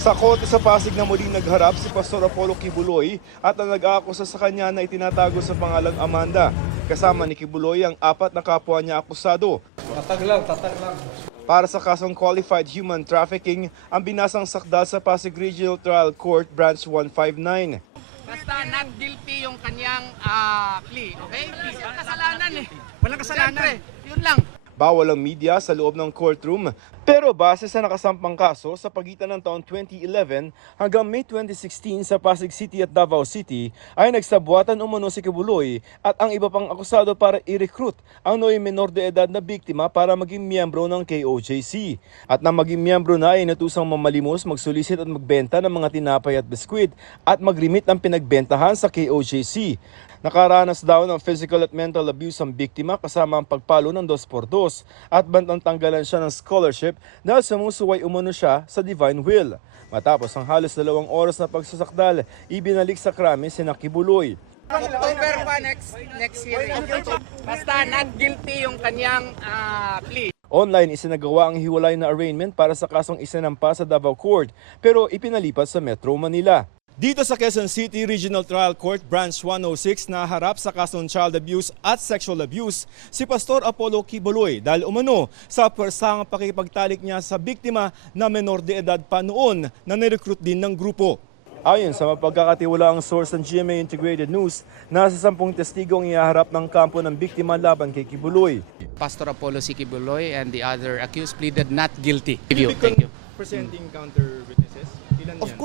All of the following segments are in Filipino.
Sa korte sa Pasig na muling nagharap si Pastor Apollo Kibuloy at ang nag-aakusa sa kanya na itinatago sa pangalang Amanda. Kasama ni Kibuloy ang apat na kapwa niya akusado. Tatag lang. Para sa kasong qualified human trafficking, ang binasang sakdal sa Pasig Regional Trial Court Branch 159. Basta not guilty yung kanyang plea, okay? Walang kasalanan eh. Walang kasalanan. Siyempre, yun lang. Bawal ang media sa loob ng courtroom, pero base sa nakasampang kaso sa pagitan ng taon 2011 hanggang May 2016 sa Pasig City at Davao City ay nagsabuatan umano si Kibuloy at ang iba pang akusado para i-recruit ang noy menor de edad na biktima para maging miyembro ng KOJC. At nang maging miyembro na ay natusang mamalimos, magsulisit at magbenta ng mga tinapay at biskwit at mag-remit ng pinagbentahan sa KOJC. Nakaranas daw ng physical at mental abuse ang biktima kasama ang pagpalo ng 2x2 at bantang tanggalan siya ng scholarship dahil sumusuway umano siya sa Divine Will. Matapos ang halos 2 oras na pagsasakdal, ibinalik sa krami sina Kibuloy. October pa next hearing. Basta not guilty yung kanyang plea. Online isinagawa ang hiwalay na arraignment para sa kasong isinampa sa Davao Court pero ipinalipat sa Metro Manila. Dito sa Quezon City Regional Trial Court Branch 106 na harap sa kasong child abuse at sexual abuse si Pastor Apollo Kibuloy dahil umano sa persang pakipagtalik niya sa biktima na menor de edad pa noon na nirecruit din ng grupo. Ayon sa mapagkakatiwalaang source ng GMA Integrated News, nasa 10 testigong ihaharap ng kampo ng biktima laban kay Kibuloy. Pastor Apollo C. Kibuloy and the other accused pleaded not guilty. Thank you. Presenting counter witnesses? Of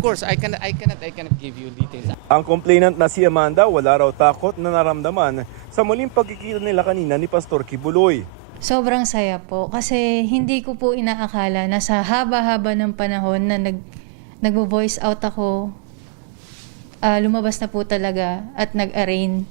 course. I cannot give you details. Ang complainant na si Amanda wala raw takot na naramdaman sa muling pagkikita nila kanina ni Pastor Kibuloy. Sobrang saya po kasi hindi ko po inaakala na sa haba-haba ng panahon na nagvo-voice out ako, lumabas na po talaga at nag-arraign.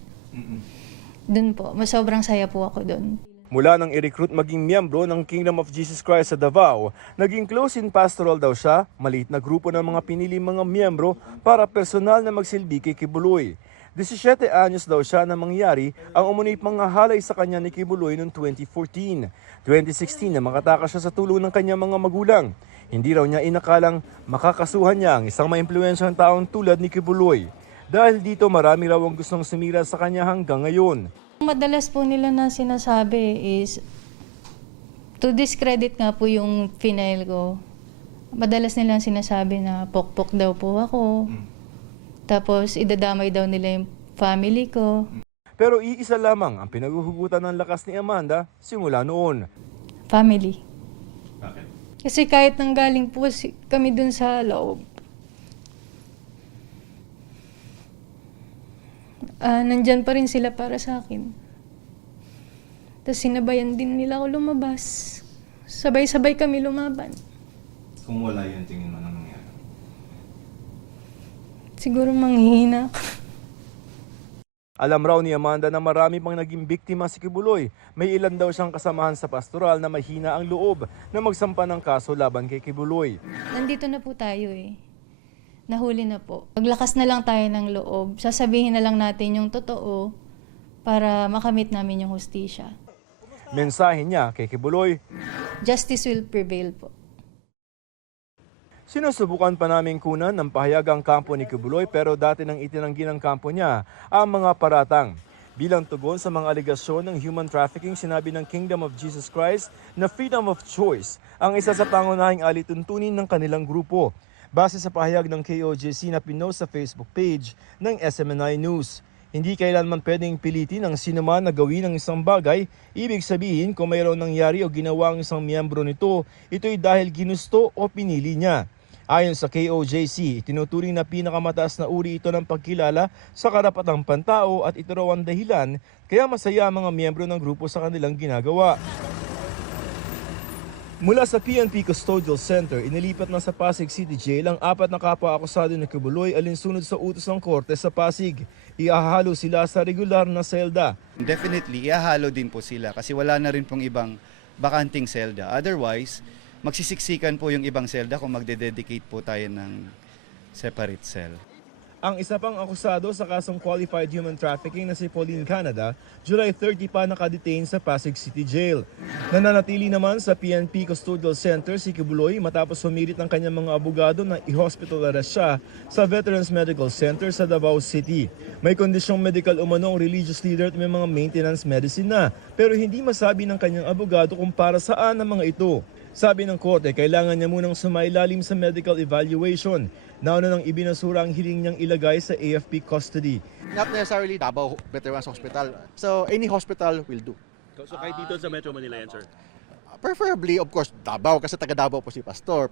Dun po, sobrang saya po ako dun. Mula nang i-recruit maging miyembro ng Kingdom of Jesus Christ sa Davao, naging close in pastoral daw siya, maliit na grupo ng mga pinili mga miyembro para personal na magsilbi kay Kibuloy. 17 anyos daw siya na mangyari ang umunay panghahalay sa kanya ni Kibuloy noong 2014. 2016 na makatakas siya sa tulong ng kanyang mga magulang. Hindi raw niya inakalang makakasuhan niya ang isang maimpluwensyang taong tulad ni Kibuloy. Dahil dito marami raw ang gustong sumira sa kanya hanggang ngayon. Madalas po nila na sinasabi is to discredit nga po yung final ko. Madalas nilang sinasabi na pokpok daw po ako. Tapos idadamay daw nila yung family ko. Pero iisa lamang ang pinaghuhugutan ng lakas ni Amanda simula noon. Family. Kasi kahit nanggaling po kami dun sa loob, nandyan pa rin sila para sa akin. Tapos sinabayan din nila ako lumabas. Sabay-sabay kami lumaban. Kung wala yun, tingin mo na mangyari? Siguro manghihina ako. Alam raw ni Amanda na marami pang naging biktima si Kibuloy. May ilan daw siyang kasamahan sa pastoral na mahina ang loob na magsampa ng kaso laban kay Kibuloy. Nandito na po tayo eh. Nahuli na po. Maglakas na lang tayo ng loob. Sasabihin na lang natin yung totoo para makamit namin yung hustisya. Mensahe niya kay Kibuloy, Justice will prevail po. sinusubukan pa naming kunan ng pahayag ang kampo ni Kibuloy pero dati nang itinanggi ng kampo niya ang mga paratang. Bilang tugon sa mga aligasyon ng human trafficking, sinabi ng Kingdom of Jesus Christ na freedom of choice ang isa sa pangunahing alituntunin ng kanilang grupo. Base sa pahayag ng KOJC na pinost sa Facebook page ng SMNI News. Hindi kailanman pwedeng pilitin ang sinuman na gawin ng isang bagay, ibig sabihin kung mayroon nangyari o ginawa ang isang miyembro nito, ito'y dahil ginusto o pinili niya. Ayon sa KOJC, itinuturing na pinakamataas na uri ito ng pagkilala sa karapatang pantao at ito raw ang dahilan kaya masaya ang mga miyembro ng grupo sa kanilang ginagawa. Mula sa PNP Custodial Center, inilipat na sa Pasig City Jail ang 4 na kapwa-akusado ni Kibuloy alinsunod sa utos ng korte sa Pasig. Iahalo sila sa regular na selda. Definitely, iahalo din po sila kasi wala na rin pong ibang bakanting selda. Otherwise, magsisiksikan po yung ibang selda kung magde-dedicate po tayo ng separate cell. Ang isa pang akusado sa kasong qualified human trafficking na si Pauline Canada, July 30 pa nakadetain sa Pasig City Jail. Nananatili naman sa PNP Custodial Center si Kibuloy matapos humirit ng kanyang mga abogado na i-hospital arrest siya sa Veterans Medical Center sa Davao City. May kondisyong medical umano ang religious leader at may mga maintenance medicine na, pero hindi masabi ng kanyang abogado kung para saan ang mga ito. Sabi ng korte, kailangan niya munang sumailalim sa medical evaluation. Nauna nang ibinasura ang hiling niyang ilagay sa AFP custody. Not necessarily Davao Veterans Hospital. So any hospital will do. So kahit dito sa Metro Manila yan, sir? Preferably, of course, Davao kasi taga Davao po si Pastor.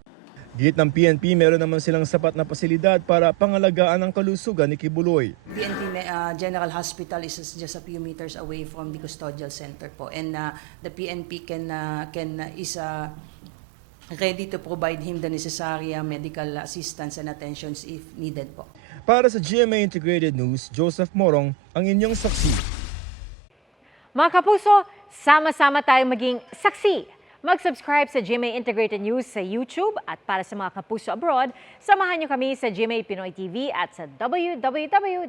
Git ng PNP, meron naman silang sapat na pasilidad para pangalagaan ang kalusugan ni Kibuloy. PNP General Hospital is just a few meters away from the custodial center po, and the PNP is ready to provide him the necessary medical assistance and attentions if needed po. Para sa GMA Integrated News, Joseph Morong, ang inyong saksi. Mga kapuso, sama-sama tayong maging saksi. Mag-subscribe sa GMA Integrated News sa YouTube at para sa mga kapuso abroad, samahan niyo kami sa GMA Pinoy TV at sa www.gmanews.tv.